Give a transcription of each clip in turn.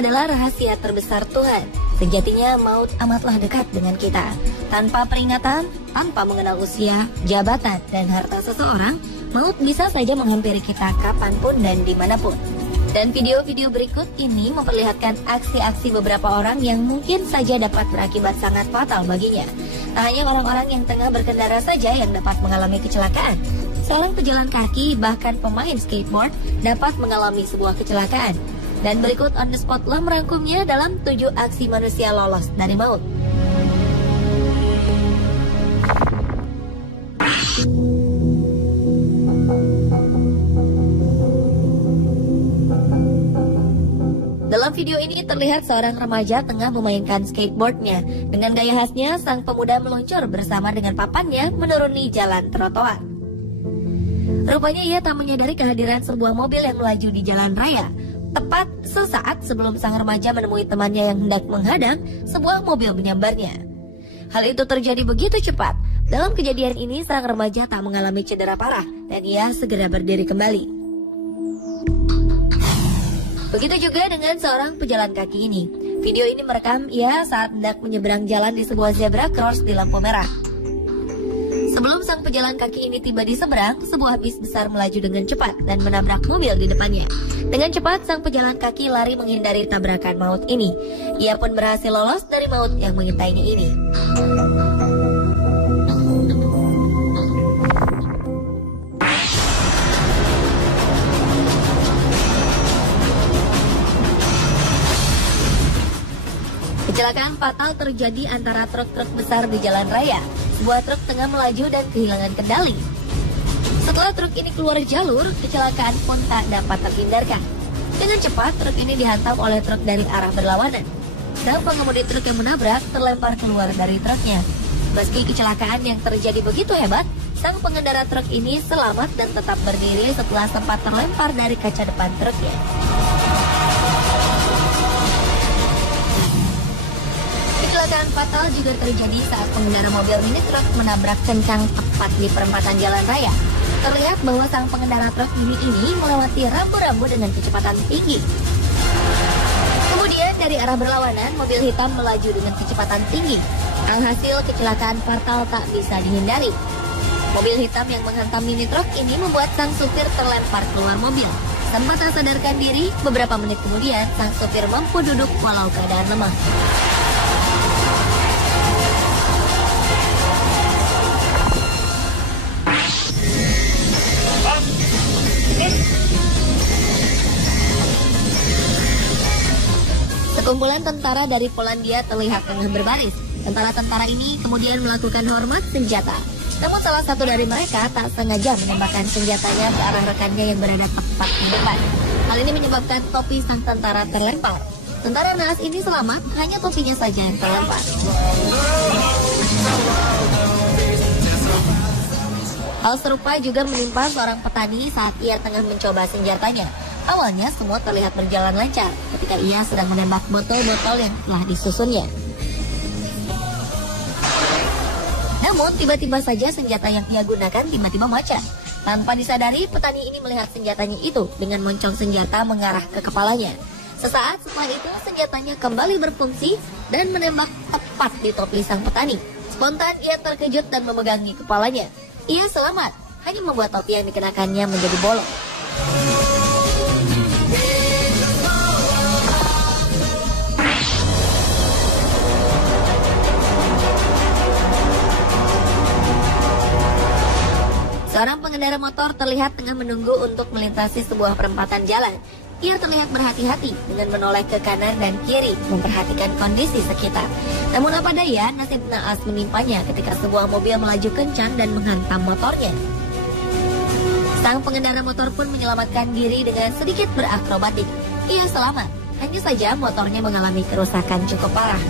adalah rahasia terbesar Tuhan. Sejatinya maut amatlah dekat dengan kita. Tanpa peringatan, tanpa mengenal usia, jabatan, dan harta seseorang, maut bisa saja menghampiri kita kapanpun dan dimanapun. Dan video-video berikut ini memperlihatkan aksi-aksi beberapa orang yang mungkin saja dapat berakibat sangat fatal baginya. Tak hanya orang-orang yang tengah berkendara saja yang dapat mengalami kecelakaan. Seorang pejalan kaki, bahkan pemain skateboard, dapat mengalami sebuah kecelakaan. Dan berikut on the spot lah merangkumnya dalam 7 aksi manusia lolos dari maut. Dalam video ini terlihat seorang remaja tengah memainkan skateboardnya. Dengan gaya khasnya, sang pemuda meluncur bersama dengan papannya menuruni jalan trotoar. Rupanya ia tak menyadari kehadiran sebuah mobil yang melaju di jalan raya. Tepat sesaat sebelum sang remaja menemui temannya yang hendak menghadang, sebuah mobil menyambarnya. Hal itu terjadi begitu cepat. Dalam kejadian ini, sang remaja tak mengalami cedera parah dan ia segera berdiri kembali. Begitu juga dengan seorang pejalan kaki ini. Video ini merekam ia saat hendak menyeberang jalan di sebuah zebra cross di lampu merah. Sebelum sang pejalan kaki ini tiba di seberang, sebuah bis besar melaju dengan cepat dan menabrak mobil di depannya. Dengan cepat, sang pejalan kaki lari menghindari tabrakan maut ini. Ia pun berhasil lolos dari maut yang mengintainya ini. Kecelakaan fatal terjadi antara truk-truk besar di jalan raya. Sebuah truk tengah melaju dan kehilangan kendali. Setelah truk ini keluar jalur, kecelakaan pun tak dapat terhindarkan. Dengan cepat, truk ini dihantam oleh truk dari arah berlawanan. Sang pengemudi truk yang menabrak terlempar keluar dari truknya. Meski kecelakaan yang terjadi begitu hebat, sang pengendara truk ini selamat dan tetap berdiri setelah sempat terlempar dari kaca depan truknya. Kecelakaan fatal juga terjadi saat pengendara mobil mini truk menabrak kencang tepat di perempatan jalan raya. Terlihat bahwa sang pengendara truk mini ini melewati rambu-rambu dengan kecepatan tinggi. Kemudian dari arah berlawanan, mobil hitam melaju dengan kecepatan tinggi. Alhasil kecelakaan fatal tak bisa dihindari. Mobil hitam yang menghantam mini truk ini membuat sang supir terlempar keluar mobil. Tanpa tak sadarkan diri, beberapa menit kemudian sang supir mampu duduk walau keadaan lemah. Sekumpulan tentara dari Polandia terlihat tengah berbaris. Tentara-tentara ini kemudian melakukan hormat senjata. Namun salah satu dari mereka tak sengaja menembakkan senjatanya ke arah rekannya yang berada tepat di depan. Hal ini menyebabkan topi sang tentara terlempar. Tentara naas ini selamat, hanya topinya saja yang terlempar. Hal serupa juga menimpa seorang petani saat ia tengah mencoba senjatanya. Awalnya semua terlihat berjalan lancar ketika ia sedang menembak botol-botol yang telah disusunnya. Namun tiba-tiba saja senjata yang ia gunakan tiba-tiba macet. Tanpa disadari, petani ini melihat senjatanya itu dengan moncong senjata mengarah ke kepalanya. Sesaat setelah itu senjatanya kembali berfungsi dan menembak tepat di topi sang petani. Spontan ia terkejut dan memegangi kepalanya. Ia selamat, hanya membuat topi yang dikenakannya menjadi bolong. Seorang pengendara motor terlihat tengah menunggu untuk melintasi sebuah perempatan jalan. Ia terlihat berhati-hati dengan menoleh ke kanan dan kiri, memperhatikan kondisi sekitar. Namun apa daya, nasib naas menimpanya ketika sebuah mobil melaju kencang dan menghantam motornya. Sang pengendara motor pun menyelamatkan diri dengan sedikit berakrobatik. Ia selamat, hanya saja motornya mengalami kerusakan cukup parah.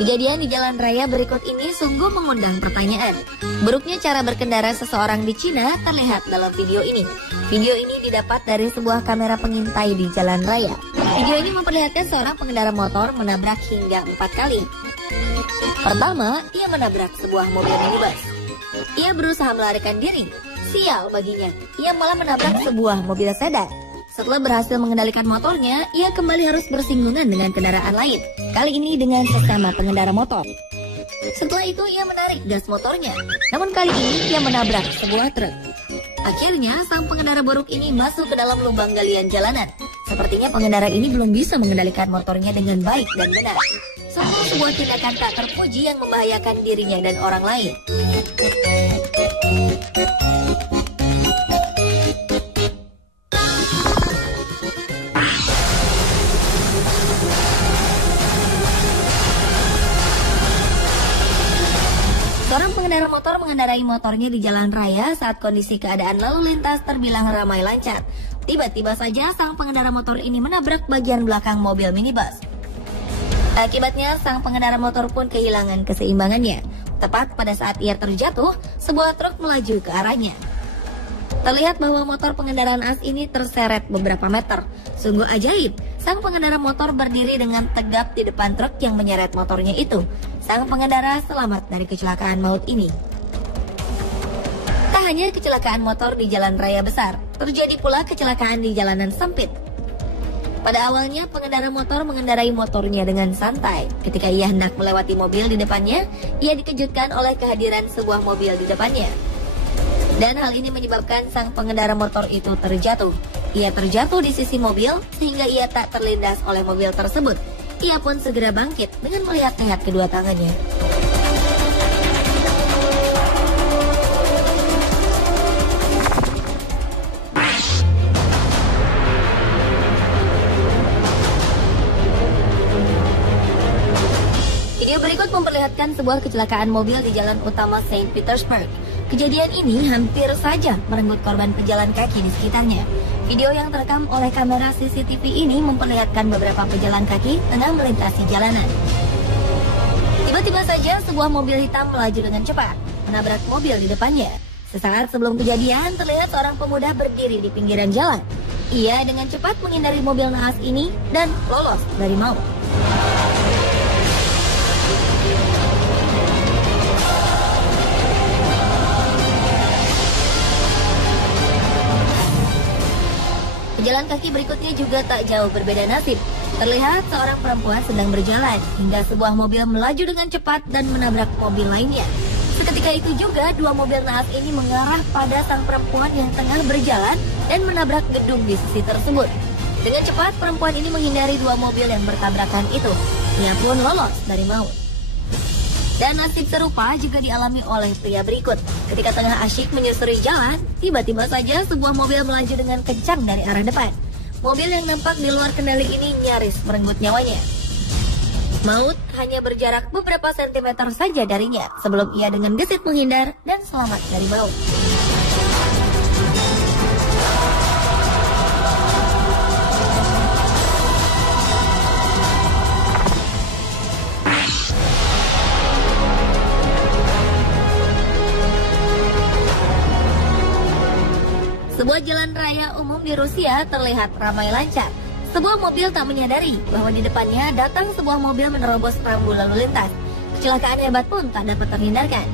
Kejadian di jalan raya berikut ini sungguh mengundang pertanyaan. Buruknya cara berkendara seseorang di Cina terlihat dalam video ini. Video ini didapat dari sebuah kamera pengintai di jalan raya. Video ini memperlihatkan seorang pengendara motor menabrak hingga 4 kali. Pertama, ia menabrak sebuah mobil minibus. Ia berusaha melarikan diri. Sial baginya, ia malah menabrak sebuah mobil sedan. Setelah berhasil mengendalikan motornya, ia kembali harus bersinggungan dengan kendaraan lain. Kali ini dengan sesama pengendara motor. Setelah itu ia menarik gas motornya. Namun kali ini ia menabrak sebuah truk. Akhirnya sang pengendara buruk ini masuk ke dalam lubang galian jalanan. Sepertinya pengendara ini belum bisa mengendalikan motornya dengan baik dan benar. Sungguh sebuah tindakan tak terpuji yang membahayakan dirinya dan orang lain. Seorang pengendara motor mengendarai motornya di jalan raya saat kondisi keadaan lalu lintas terbilang ramai lancar. Tiba-tiba saja sang pengendara motor ini menabrak bagian belakang mobil minibus. Akibatnya sang pengendara motor pun kehilangan keseimbangannya. Tepat pada saat ia terjatuh, sebuah truk melaju ke arahnya. Terlihat bahwa motor pengendaraan as ini terseret beberapa meter. Sungguh ajaib, sang pengendara motor berdiri dengan tegap di depan truk yang menyeret motornya itu. Sang pengendara selamat dari kecelakaan maut ini. Tak hanya kecelakaan motor di jalan raya besar, terjadi pula kecelakaan di jalanan sempit. Pada awalnya pengendara motor mengendarai motornya dengan santai. Ketika ia hendak melewati mobil di depannya, ia dikejutkan oleh kehadiran sebuah mobil di depannya. Dan hal ini menyebabkan sang pengendara motor itu terjatuh. Ia terjatuh di sisi mobil sehingga ia tak terlindas oleh mobil tersebut. Ia pun segera bangkit dengan melihat-lihat kedua tangannya. Video berikut memperlihatkan sebuah kecelakaan mobil di jalan utama Saint Petersburg. Kejadian ini hampir saja merenggut korban pejalan kaki di sekitarnya. Video yang terekam oleh kamera CCTV ini memperlihatkan beberapa pejalan kaki tengah melintasi jalanan. Tiba-tiba saja sebuah mobil hitam melaju dengan cepat, menabrak mobil di depannya. Sesaat sebelum kejadian, terlihat seorang pemuda berdiri di pinggiran jalan. Ia dengan cepat menghindari mobil naas ini dan lolos dari maut. Pejalan kaki berikutnya juga tak jauh berbeda nasib. Terlihat seorang perempuan sedang berjalan hingga sebuah mobil melaju dengan cepat dan menabrak mobil lainnya. Seketika itu juga dua mobil naas ini mengarah pada sang perempuan yang tengah berjalan dan menabrak gedung di sisi tersebut. Dengan cepat perempuan ini menghindari dua mobil yang bertabrakan itu. Ia pun lolos dari maut. Dan nasib serupa juga dialami oleh pria berikut. Ketika tengah asyik menyusuri jalan, tiba-tiba saja sebuah mobil melaju dengan kencang dari arah depan. Mobil yang nampak di luar kendali ini nyaris merenggut nyawanya. Maut hanya berjarak beberapa sentimeter saja darinya sebelum ia dengan gesit menghindar dan selamat dari maut. Sebuah jalan raya umum di Rusia terlihat ramai lancar. Sebuah mobil tak menyadari bahwa di depannya datang sebuah mobil menerobos rambu lalu lintas. Kecelakaan hebat pun tak dapat terhindarkan.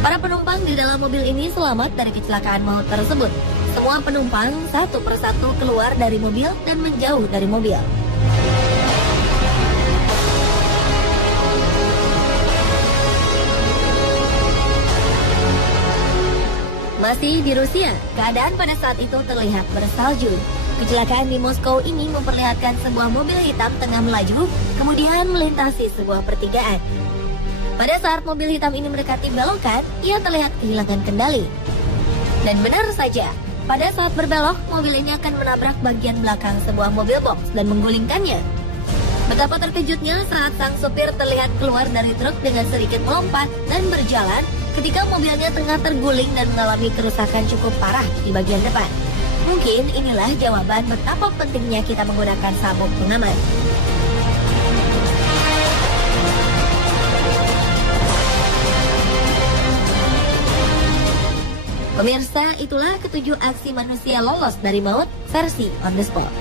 Para penumpang di dalam mobil ini selamat dari kecelakaan maut tersebut. Semua penumpang satu persatu keluar dari mobil dan menjauh dari mobil. Masih di Rusia, keadaan pada saat itu terlihat bersalju. Kecelakaan di Moskow ini memperlihatkan sebuah mobil hitam tengah melaju, kemudian melintasi sebuah pertigaan. Pada saat mobil hitam ini mendekati belokan, ia terlihat kehilangan kendali. Dan benar saja, pada saat berbelok, mobil ini akan menabrak bagian belakang sebuah mobil box dan menggulingkannya. Betapa terkejutnya saat sang supir terlihat keluar dari truk dengan sedikit melompat dan berjalan ketika mobilnya tengah terguling dan mengalami kerusakan cukup parah di bagian depan. Mungkin inilah jawaban betapa pentingnya kita menggunakan sabuk pengaman. Pemirsa, itulah ketujuh aksi manusia lolos dari maut versi On The Spot.